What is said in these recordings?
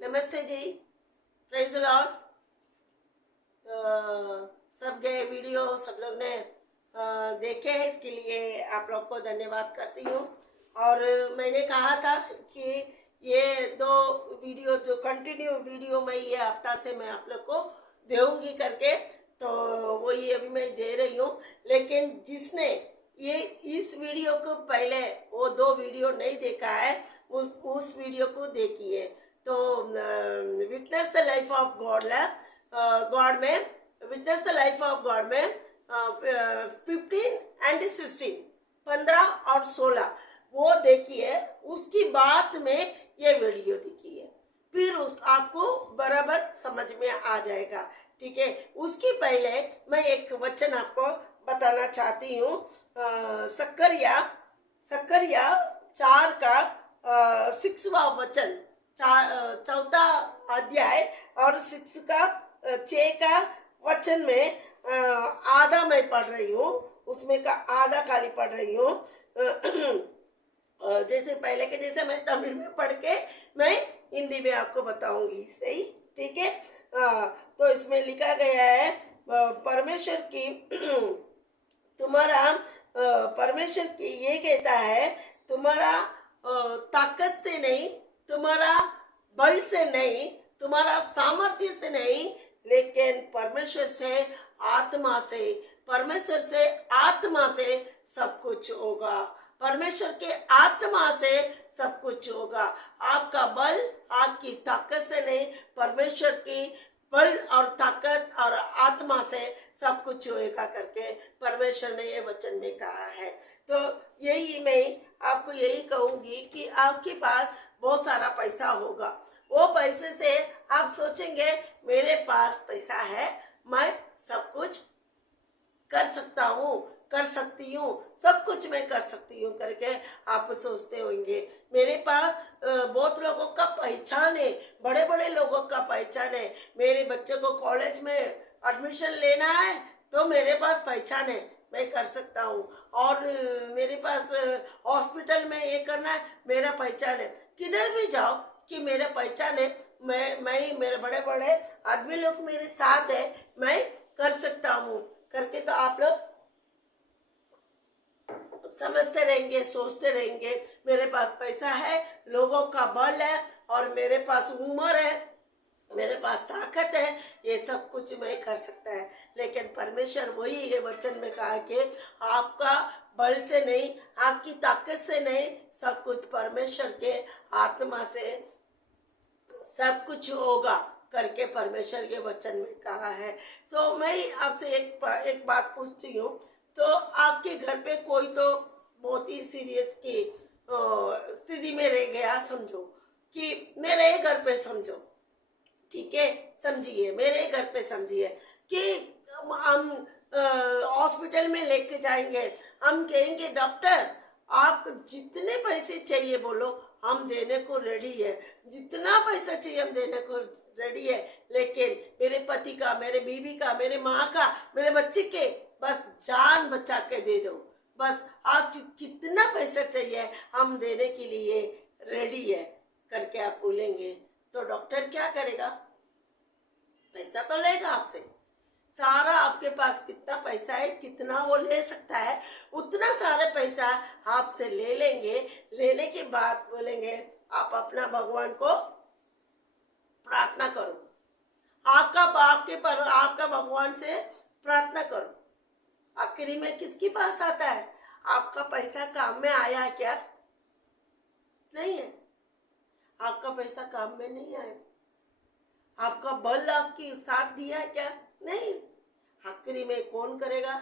नमस्ते जी। Praise Lord. सब गए वीडियो सब लोग ने देखे हैं, इसके लिए आप लोग को धन्यवाद करती हूँ। और मैंने कहा था कि ये 2 वीडियो जो कंटिन्यू वीडियो मैं ये हफ्ता से मैं आप लोग को दूंगी करके, तो वो ये अभी मैं दे रही हूँ। लेकिन जिसने ये इस वीडियो को पहले वो 2 वीडियो नहीं देखा है, उस वीडियो को देखिए। तो witness the life of God God में witness the life of God में 15 एंड 16, 15 और 16 वो देखिए। उसकी बात में ये वीडियो देखिए, फिर उस आपको बराबर समझ में आ जाएगा। ठीक है, उसकी पहले मैं एक वचन आपको बताना चाहती हूँ। सकरिया 4 का 6वां वचन, 4था अध्याय और 6 का 6 का वचन में आधा मैं पढ़ रही हूँ, उसमें का आधा खाली पढ़ रही हूँ। जैसे पहले के जैसे मैं तमिल में पढ़ के मैं हिंदी में आपको बताऊंगी, सही? ठीक है। तो इसमें लिखा गया है परमेश्वर की तुम्हारा परमेश्वर की ये कहता है, तुम्हारा ताकत से नहीं, तुम्हारा बल से नहीं, तुम्हारा सामर्थ्य से नहीं, लेकिन परमेश्वर से आत्मा से, परमेश्वर से आत्मा से सब कुछ होगा। परमेश्वर के आत्मा से सब कुछ होगा। आपका बल आपकी ताकत से नहीं, परमेश्वर की बल और ताकत और आत्मा से सब कुछ होएगा करके परमेश्वर ने ये वचन में कहा है। तो यही मैं आपको यही कहूंगी कि आपके पास बहुत सारा पैसा होगा। वो पैसे से आप सोचेंगे मेरे पास पैसा है, मैं सब कुछ कर सकता हूँ, कर सकती हूँ, सब कुछ मैं कर सकती हूँ करके आप सोचते होंगे। मेरे पास बहुत लोगों का पहचान है, बड़े बड़े लोगों का पहचान है। मेरे बच्चे को कॉलेज में एडमिशन लेना है तो मेरे पास पहचान है, मैं कर सकता हूँ। और मेरे पास हॉस्पिटल में ये करना है, मेरा पहचान है। किधर भी जाओ कि मेरा पहचान है, मैं मेरे बड़े बड़े आदमी लोग मेरे साथ है, मैं कर सकता हूँ करके। तो आप लोग समझते रहेंगे, सोचते रहेंगे मेरे पास पैसा है, लोगों का बल है, और मेरे पास उम्र है, मेरे पास ताकत है, ये सब कुछ मैं कर सकता है। लेकिन परमेश्वर वही ये वचन में कहा कि आपका बल से नहीं, आपकी ताकत से नहीं, सब कुछ परमेश्वर के आत्मा से सब कुछ होगा करके परमेश्वर के वचन में कहा है। तो मैं आपसे एक बात पूछती हूँ। तो आपके घर पे कोई तो बहुत ही सीरियस की स्थिति में रह गया, समझो कि मेरे घर पे समझो, ठीक है, समझिए मेरे घर पे समझिए कि हम हॉस्पिटल में लेके जाएंगे, हम कहेंगे डॉक्टर आप जितने पैसे चाहिए बोलो, हम देने को रेडी है, जितना पैसा चाहिए हम देने को रेडी है। लेकिन मेरे पति का, मेरे बीवी का, मेरे माँ का, मेरे बच्चे के बस जान बचा के दे दो, बस आप कितना पैसा चाहिए हम देने के लिए रेडी है करके आप बोलेंगे, तो डॉक्टर क्या करेगा? पैसा तो लेगा आपसे, सारा आपके पास कितना पैसा है, कितना वो ले सकता है, उतना सारे पैसा आपसे ले लेंगे। लेने के बाद बोलेंगे आप अपना भगवान को प्रार्थना करो, आपका भगवान से प्रार्थना करो। आखिरी में किसके पास आता है? आपका पैसा काम में आया है क्या? नहीं है, आपका पैसा काम में नहीं आया। आपका बल आपकी साथ दिया है क्या? नहीं। आखिरी में कौन करेगा?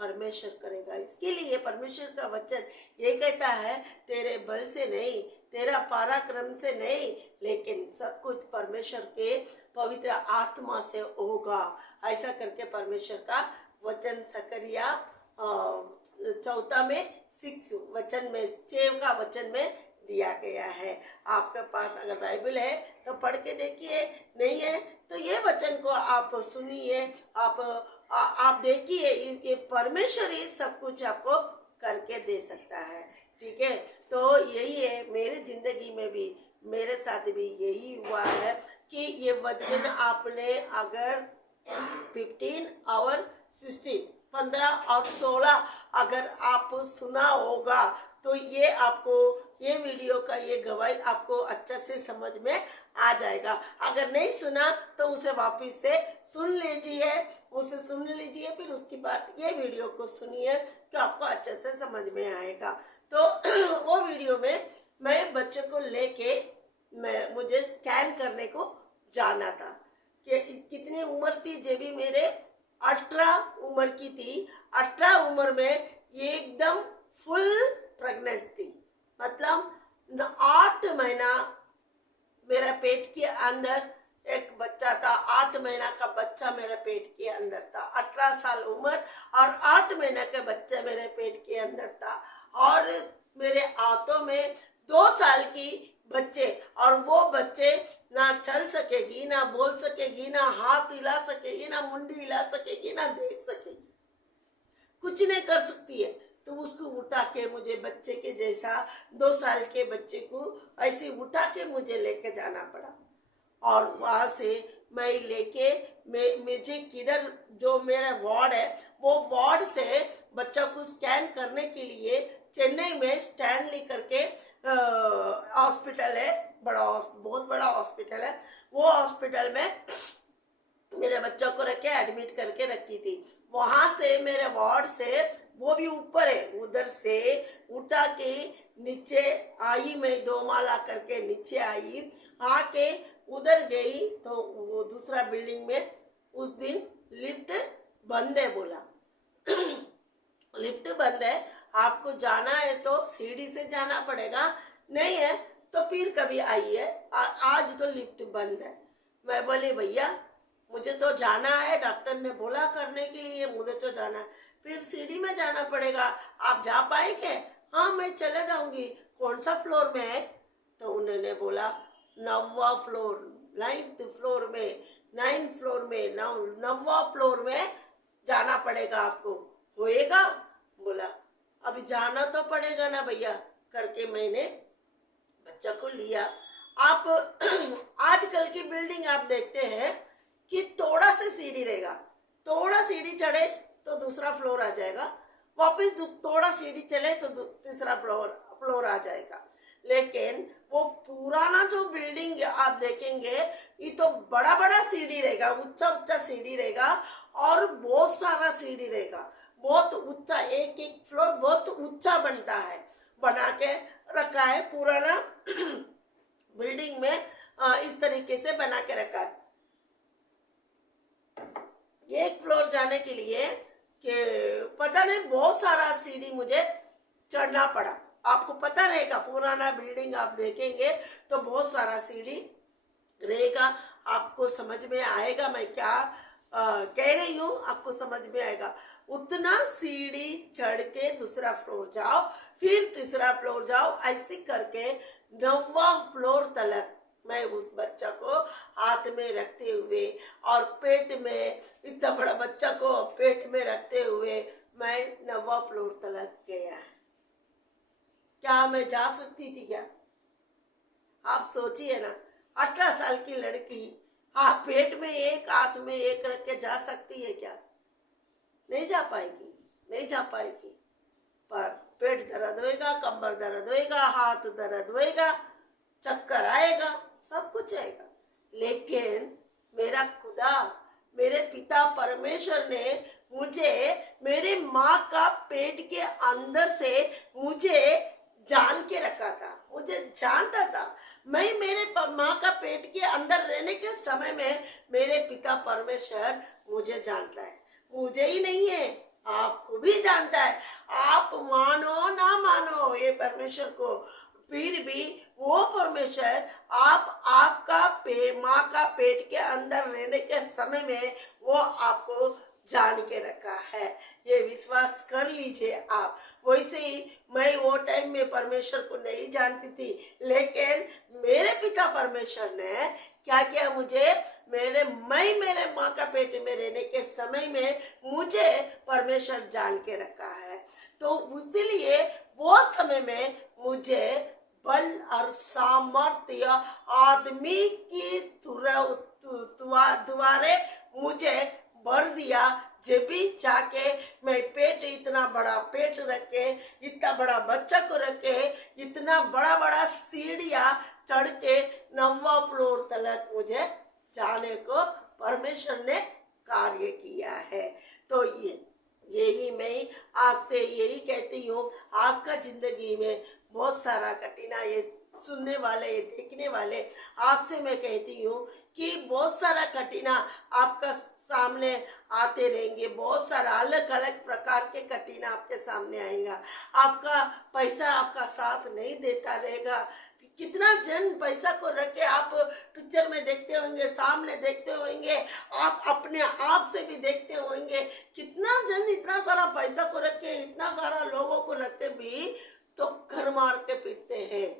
परमेश्वर करेगा। इसके लिए परमेश्वर का वचन ये कहता है तेरे बल से नहीं, तेरा पराक्रम से नहीं, लेकिन सब कुछ परमेश्वर के पवित्र आत्मा से होगा। ऐसा करके परमेश्वर का वचन सकरिया 4 में 6 वचन में 6 का वचन में दिया गया है। आपके पास अगर बाइबल है तो पढ़ के देखिए, नहीं है तो ये वचन को आप सुनिए, आप देखिए, ये परमेश्वर ही सब कुछ आपको करके दे सकता है। ठीक है, तो यही है मेरी जिंदगी में भी मेरे साथ भी यही हुआ है कि ये वचन आपने अगर 15 और 16, 15 और 16 अगर आप सुना होगा तो ये आपको ये वीडियो का ये गवाही आपको अच्छे से समझ में आ जाएगा। अगर नहीं सुना तो उसे वापस से सुन लीजिए, फिर उसके बाद ये वीडियो को सुनिए तो आपको अच्छे से समझ में आएगा। तो वो वीडियो में मैं बच्चों को लेके मुझे स्कैन करने को जाना था कि कितनी उम्र थी, जब भी मेरे 18 उम्र की थी। 18 उम्र में ये एकदम फुल प्रेग्नेंट थी, मतलब 8 महीना मेरा पेट के अंदर एक बच्चा था। 8 महीना का बच्चा मेरे पेट के अंदर था। 18 साल उम्र और 8 महीना का बच्चा मेरे पेट के अंदर था। और मेरे हाथों में 2 साल की बच्चे, और वो बच्चे ना चल सकेगी, ना बोल सकेगी, ना हाथ हिला सकेगी, ना मुंडी हिला सकेगी, ना देख सकेगी, कुछ नहीं कर सकती है। तो उसको उठा के मुझे बच्चे के जैसा 2 साल के बच्चे को ऐसे उठा के मुझे लेके जाना पड़ा। और वहाँ से मैं लेके मुझे किधर जो मेरा वार्ड है वो वार्ड से बच्चा को स्कैन करने के लिए चेन्नई में स्टैनली करके हॉस्पिटल है, बहुत बड़ा हॉस्पिटल है। वो हॉस्पिटल में मेरे बच्चों को रख के एडमिट करके रखी थी। वहां से मेरे वार्ड से, वो भी ऊपर है, उधर से उठा के नीचे आई। मैं 2 माला करके नीचे आई, आके उधर गई तो वो दूसरा बिल्डिंग में उस दिन लिफ्ट बंद है बोला। लिफ्ट बंद है, आपको जाना है तो सीढ़ी से जाना पड़ेगा, नहीं है तो फिर कभी आइए, आज तो लिफ्ट बंद है। मैं बोली भैया मुझे तो जाना है, डॉक्टर ने बोला करने के लिए, मुझे तो जाना है, फिर सीढ़ी में जाना पड़ेगा, आप जा पाएंगे? हाँ मैं चले जाऊंगी। कौन सा फ्लोर में है? तो उन्होंने बोला 9वां फ्लोर, 9th फ्लोर में, 9th फ्लोर में, 9वां फ्लोर में जाना पड़ेगा आपको, होएगा? बोला अभी जाना तो पड़ेगा ना भैया, करके मैंने बच्चा को लिया। आप आजकल की बिल्डिंग आप देखते हैं कि थोड़ा सा सीढ़ी रहेगा, थोड़ा सीढ़ी चढ़े तो दूसरा फ्लोर आ जाएगा, वापस थोड़ा सीढ़ी चले तो तीसरा फ्लोर आ जाएगा। लेकिन वो पुराना जो बिल्डिंग आप देखेंगे ये तो बड़ा बड़ा सीढ़ी रहेगा, ऊंचा सीढ़ी रहेगा, और बहुत सारा सीढ़ी रहेगा, बहुत ऊंचा, एक एक फ्लोर बहुत ऊंचा बनता है, बना के रखा है पुराना बिल्डिंग में। इस तरीके से बना के रखा है। एक फ्लोर जाने के लिए कि पता नहीं बहुत सारा सीढ़ी मुझे चढ़ना पड़ा। आपको पता रहेगा, पुराना बिल्डिंग आप देखेंगे तो बहुत सारा सीढ़ी रहेगा, आपको समझ में आएगा मैं क्या कह रही हूँ, आपको समझ में आएगा। उतना सीढ़ी चढ़ के दूसरा फ्लोर जाओ, फिर तीसरा फ्लोर जाओ, ऐसे करके 9वां फ्लोर तक मैं उस बच्चा को हाथ में रखते हुए और पेट में, इतना बड़ा बच्चा को पेट में रखते हुए मैं 9वां फ्लोर तक गया। क्या मैं जा सकती थी क्या? आप सोचिए ना, 18 साल की लड़की आप पेट में एक, हाथ में एक रख के जा सकती है क्या? नहीं जा पाएगी, नहीं जा पाएगी। पर पेट दर्द होएगा, कमर दर्द होएगा, हाथ दर्द होएगा, चक्कर आएगा, सब कुछ आएगा। लेकिन मेरा खुदा, मेरे पिता परमेश्वर ने मुझे मेरे माँ का पेट के अंदर से मुझे जान के रखा था, मुझे जानता था। मैं मेरे माँ का पेट के अंदर रहने के समय में मेरे पिता परमेश्वर मुझे जानता है। मुझे ही नहीं है, आपको भी जानता है। आप मानो ना मानो ये परमेश्वर को, फिर भी वो परमेश्वर आपका माँ का पेट के अंदर रहने के समय में वो आपको जान के रखा है, ये विश्वास कर लीजिए आप। वैसे ही मैं वो टाइम में परमेश्वर को नहीं जानती थी, लेकिन मेरे पिता परमेश्वर ने क्या किया, मुझे मेरे माँ का पेट में रहने के समय में मुझे परमेश्वर जान के रखा है। तो इसीलिए वो समय में मुझे बल और सामर्थ्य आदमी की द्वारे मुझे भर दिया। जब भी जाके मैं पेट, इतना बड़ा पेट रख के, इतना बड़ा बच्चा को रख के, इतना बड़ा बड़ा सीढ़ियाँ चढ़ के 9वां फ्लोर तक मुझे जाने को परमेश्वर ने कार्य किया है। तो यही मैं आपसे यही कहती हूँ, आपका जिंदगी में बहुत सारा कठिनाई सुनने वाले, देखने वाले, आपसे मैं कहती हूँ कि बहुत सारा कठिना आपका सामने आते रहेंगे। बहुत सारा अलग अलग प्रकार के कठिना आपके सामने आएगा। आपका पैसा आपका साथ नहीं देता रहेगा। कितना जन पैसा को रख के, आप पिक्चर में देखते होंगे, सामने देखते होंगे, आप अपने आप से भी देखते होंगे, कितना जन इतना सारा पैसा को रख के, इतना सारा लोगों को रख के भी तो घर मार के फिरते हैं।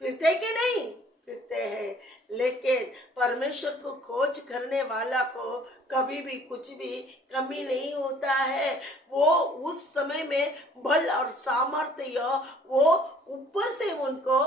फिरते कि नहीं? फिरते हैं। लेकिन परमेश्वर को खोज करने वाला को कभी भी कुछ भी कमी नहीं होता है। वो उस समय में बल और सामर्थ्य वो ऊपर से उनको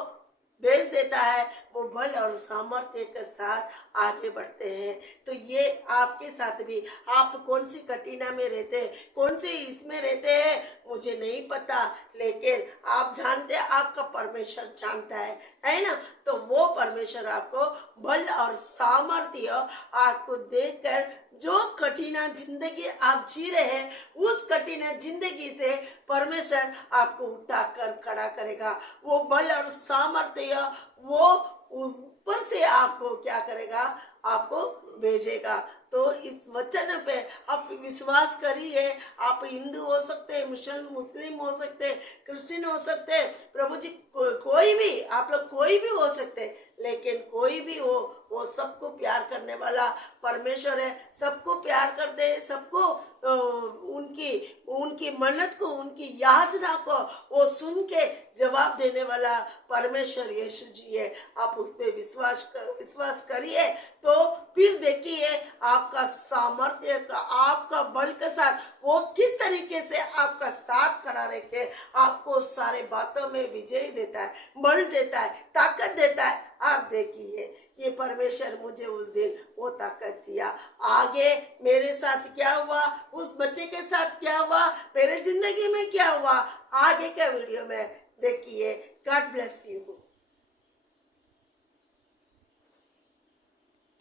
भेज देता है। वो बल और सामर्थ्य के साथ आगे बढ़ते हैं। तो ये आपके साथ भी, आप कौन सी कठिना में रहते हैं, कौन सी इसमें रहते हैं, मुझे नहीं पता, लेकिन आप जानते हैं, आपका परमेश्वर जानता है ना। तो वो परमेश्वर आपको बल और सामर्थ्य आपको देकर जो कठिना जिंदगी आप जी रहे हैं, उस कठिन जिंदगी से परमेश्वर आपको उठाकर खड़ा करेगा। वो बल और सामर्थ्य वो ऊपर से आपको क्या करेगा, आपको भेजेगा। तो इस वचन पे आप विश्वास करिए। आप हिंदू हो सकते हैं, मुस्लिम हो सकते हैं, क्रिश्चियन हो सकते हैं, प्रभु जी कोई भी, आप लोग कोई भी हो सकते हैं, लेकिन कोई भी हो, वो सबको प्यार करने वाला परमेश्वर है। सबको प्यार करते हैं, सबको उनकी मन्नत को, उनकी याचना को वो सुन के जवाब देने वाला परमेश्वर यीशु जी है। आप उस पर विश्वास करिए, तो फिर देखिए आपका सामर्थ्य का, आपका बल के साथ वो किस तरीके से आपका साथ खड़ा रह के आपको सारे बातों में विजय देता है, बल देता है, ताकत देता है। आप देखिए, ये परमेश्वर मुझे उस दिन वो ताकत दिया। आगे मेरे साथ क्या हुआ, उस बच्चे के साथ क्या हुआ, मेरे जिंदगी में क्या हुआ, आगे का वीडियो में देखिए। God bless you.